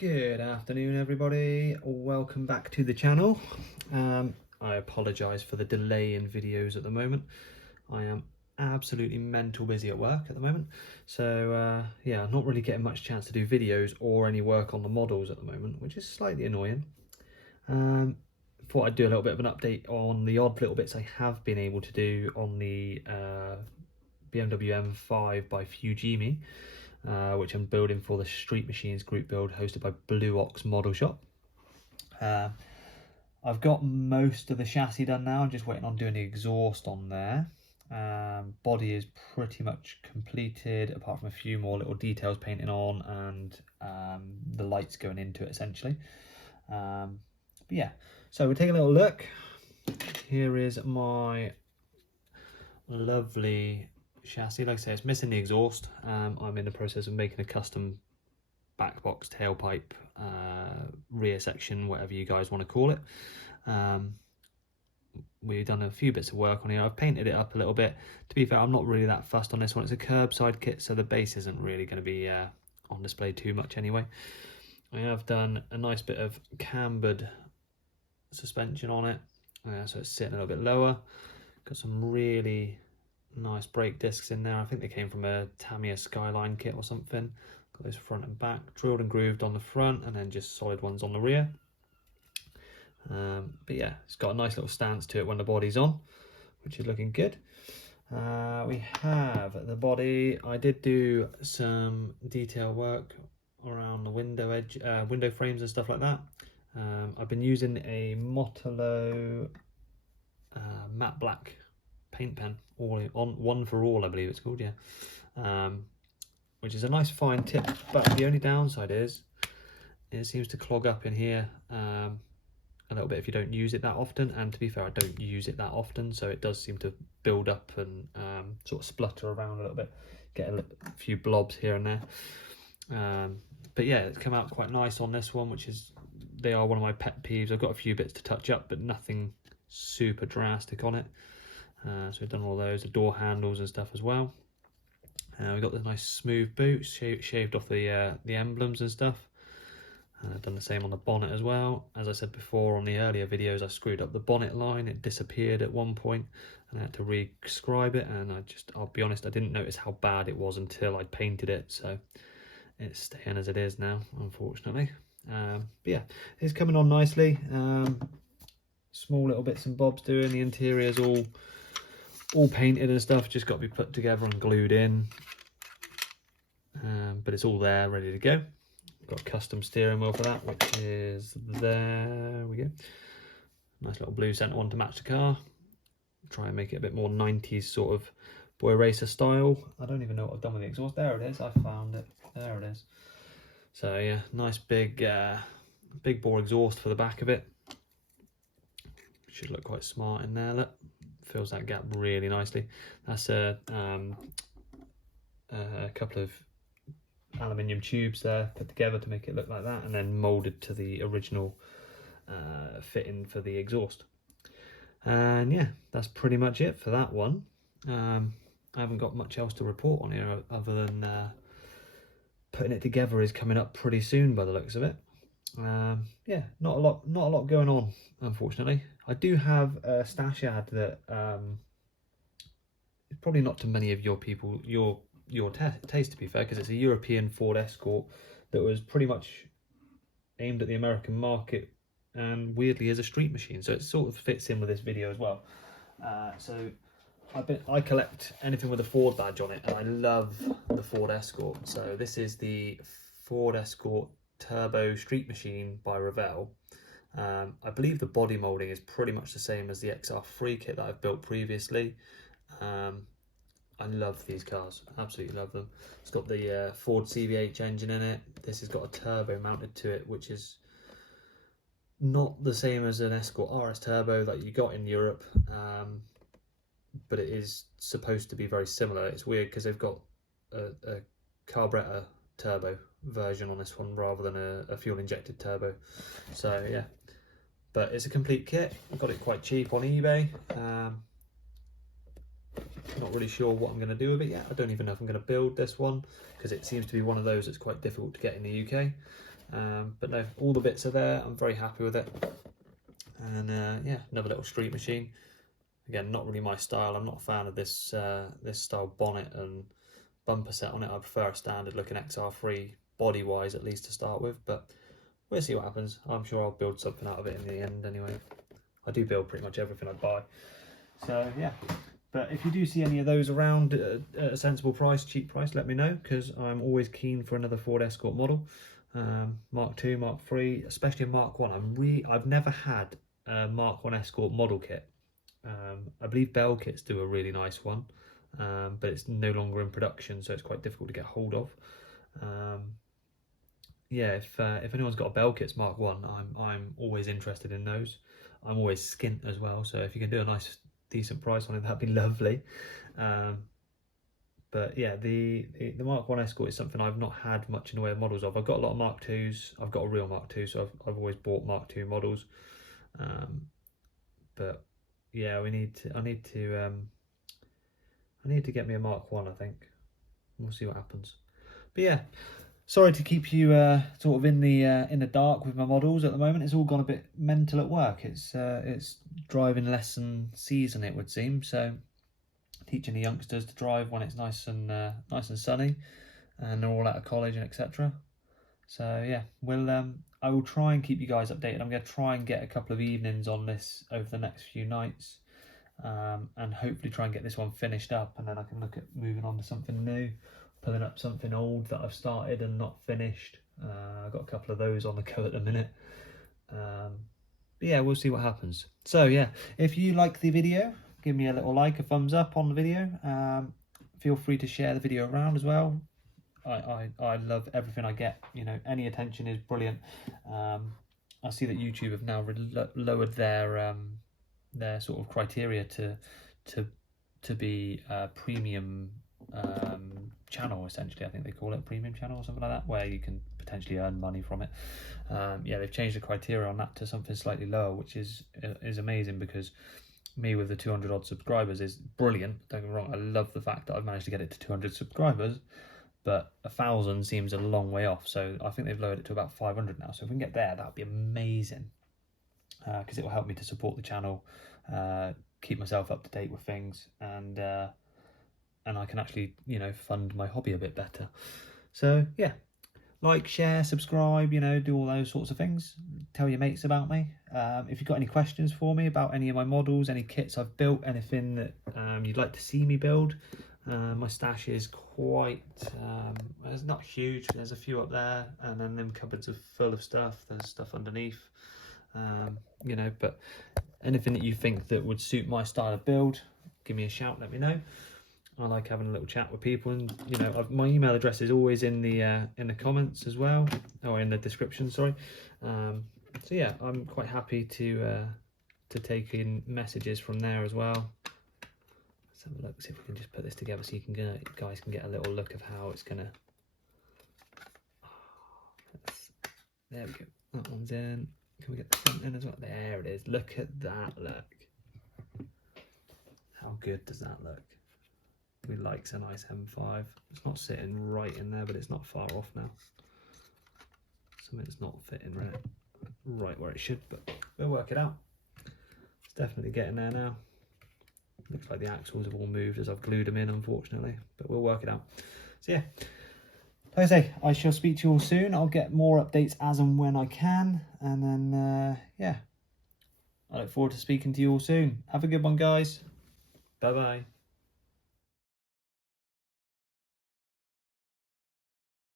Good afternoon, everybody. Welcome back to the channel. I apologise for the delay in videos at the moment. I am absolutely mental busy at work at the moment. So yeah, I'm not really getting much chance to do videos or any work on the models at the moment, which is slightly annoying. Thought I'd do a little bit of an update on the odd little bits I have been able to do on the Bmw M5 by Fujimi. Which I'm building for the Street Machines group build hosted by Blue Ox Model Shop. I've got most of the chassis done now. I'm just waiting on doing the exhaust on there. Body is pretty much completed, apart from a few more little details painting on and the lights going into it essentially. But yeah, so we'll take a little look. Here is my lovely chassis. Like I say, it's missing the exhaust. I'm in the process of making a custom back box, tailpipe, rear section, whatever you guys want to call it. We've done a few bits of work on here. I've painted it up a little bit. To be fair, I'm not really that fussed on this one. It's a curbside kit, so the base isn't really going to be on display too much anyway. I have done a nice bit of cambered suspension on it, so it's sitting a little bit lower. Got some really nice brake discs in there. I think they came from a Tamiya Skyline kit or something. Got those front and back, drilled and grooved on the front, and then just solid ones on the rear. But yeah, it's got a nice little stance to it when the body's on, which is looking good. We have the body. I did do some detail work around the window edge, window frames and stuff like that. I've been using a Motolo matte black paint pen, all on one for all, I believe it's called, yeah. Which is a nice fine tip, but the only downside is it seems to clog up in here a little bit if you don't use it that often. And to be fair, I don't use it that often, so it does seem to build up and sort of splutter around a little bit, get a few blobs here and there. But yeah, it's come out quite nice on this one, which is, they are one of my pet peeves. I've got a few bits to touch up, but nothing super drastic on it. So we've done all those, the door handles and stuff as well. We've got the nice smooth boot, shaved off the emblems and stuff. I've done the same on the bonnet as well. As I said before on the earlier videos, I screwed up the bonnet line. It disappeared at one point and I had to re-scribe it, and I'll be honest, I didn't notice how bad it was until I painted it, so it's staying as it is now, unfortunately. But yeah, it's coming on nicely. Small little bits and bobs doing. The interior's all painted and stuff, just got to be put together and glued in. But it's all there, ready to go. Got a custom steering wheel for that, which is there we go. Nice little blue centre one to match the car. Try and make it a bit more 90s sort of boy racer style. I don't even know what I've done with the exhaust. There it is, I found it. There it is. So yeah, nice big big bore exhaust for the back of it. Should look quite smart in there. Look, fills that gap really nicely. That's a couple of aluminium tubes there put together to make it look like that, and then molded to the original fitting for the exhaust. And yeah, that's pretty much it for that one. I haven't got much else to report on here other than putting it together is coming up pretty soon by the looks of it. Yeah, not a lot going on, unfortunately. I do have a stash ad that is probably not to many of your people your taste, to be fair, because it's a European Ford Escort that was pretty much aimed at the American market and weirdly is a street machine, so it sort of fits in with this video as well. So I collect anything with a Ford badge on it, and I love the Ford Escort. So this is the Ford Escort Turbo Street Machine by Revell. I believe the body moulding is pretty much the same as the XR3 kit that I've built previously. I love these cars, absolutely love them. It's got the Ford CVH engine in it. This has got a turbo mounted to it, which is not the same as an Escort RS Turbo that you got in Europe, but it is supposed to be very similar. It's weird because they've got a carburetor turbo version on this one rather than a fuel injected turbo. So yeah, but it's a complete kit. I got it quite cheap on eBay. Not really sure what I'm going to do with it yet. I don't even know if I'm going to build this one, because it seems to be one of those that's quite difficult to get in the UK. But no, all the bits are there. I'm very happy with it. And yeah, another little street machine. Again, not really my style. I'm not a fan of this this style bonnet and bumper set on it. I prefer a standard looking XR3 body wise, at least to start with, but we'll see what happens. I'm sure I'll build something out of it in the end anyway. I do build pretty much everything I buy. So yeah, but if you do see any of those around at a sensible price, cheap price, let me know, because I'm always keen for another Ford Escort model. Mark II, Mark III, especially a Mark 1. I've never had a Mark 1 Escort model kit. I believe Bell kits do a really nice one, but it's no longer in production, so it's quite difficult to get hold of. Yeah, if anyone's got a Bell kits Mark 1, I'm always interested in those. I'm always skint as well, so if you can do a nice decent price on it, that'd be lovely. But yeah, the Mark 1 Escort is something I've not had much in the way of models of. I've got a lot of Mark 2s. I've got a real Mark 2, so I've always bought Mark 2 models. But yeah, I need to get me a Mark 1, I think. We'll see what happens. But yeah, sorry to keep you sort of in the dark with my models at the moment. It's all gone a bit mental at work. It's driving lesson season, it would seem. So teaching the youngsters to drive when it's nice and sunny, and they're all out of college and etc. So yeah, I will try and keep you guys updated. I'm going to try and get a couple of evenings on this over the next few nights, and hopefully try and get this one finished up, and then I can look at moving on to something new, pulling up something old that I've started and not finished. I've got a couple of those on the go at the minute. But yeah, we'll see what happens. So yeah, if you like the video, give me a little like, a thumbs up on the video. Feel free to share the video around as well. I love everything I get. You know, any attention is brilliant. I see that YouTube have now lowered their sort of criteria to be a premium channel, essentially. I think they call it a premium channel or something like that, where you can potentially earn money from it. Yeah, they've changed the criteria on that to something slightly lower, which is amazing, because me with the 200 odd subscribers is brilliant. Don't get me wrong, I love the fact that I've managed to get it to 200 subscribers, but 1,000 seems a long way off. So I think they've lowered it to about 500 now. So if we can get there, that'd be amazing, because it will help me to support the channel, keep myself up to date with things, and I can actually, you know, fund my hobby a bit better. So yeah, like, share, subscribe, you know, do all those sorts of things. Tell your mates about me. If you've got any questions for me about any of my models, any kits I've built, anything that you'd like to see me build. My stash is quite, it's not huge. There's a few up there, and then them cupboards are full of stuff. There's stuff underneath, you know, but anything that you think that would suit my style of build, give me a shout, let me know. I like having a little chat with people, and you know, my email address is always in the comments as well, or in the description, sorry. So yeah, I'm quite happy to take in messages from there as well. Let's have a look, see if we can just put this together so you guys can get a little look of how it's gonna. There we go. That one's in. Can we get the front in as well? There it is. Look at that. Look. How good does that look? Who likes a nice M5? It's not sitting right in there, but it's not far off now. Something's not fitting right where it should, but we'll work it out. It's definitely getting there now. Looks like the axles have all moved as I've glued them in, unfortunately, but we'll work it out. So yeah, like I say, I shall speak to you all soon. I'll get more updates as and when I can, and then yeah, I look forward to speaking to you all soon. Have a good one, guys. Bye bye.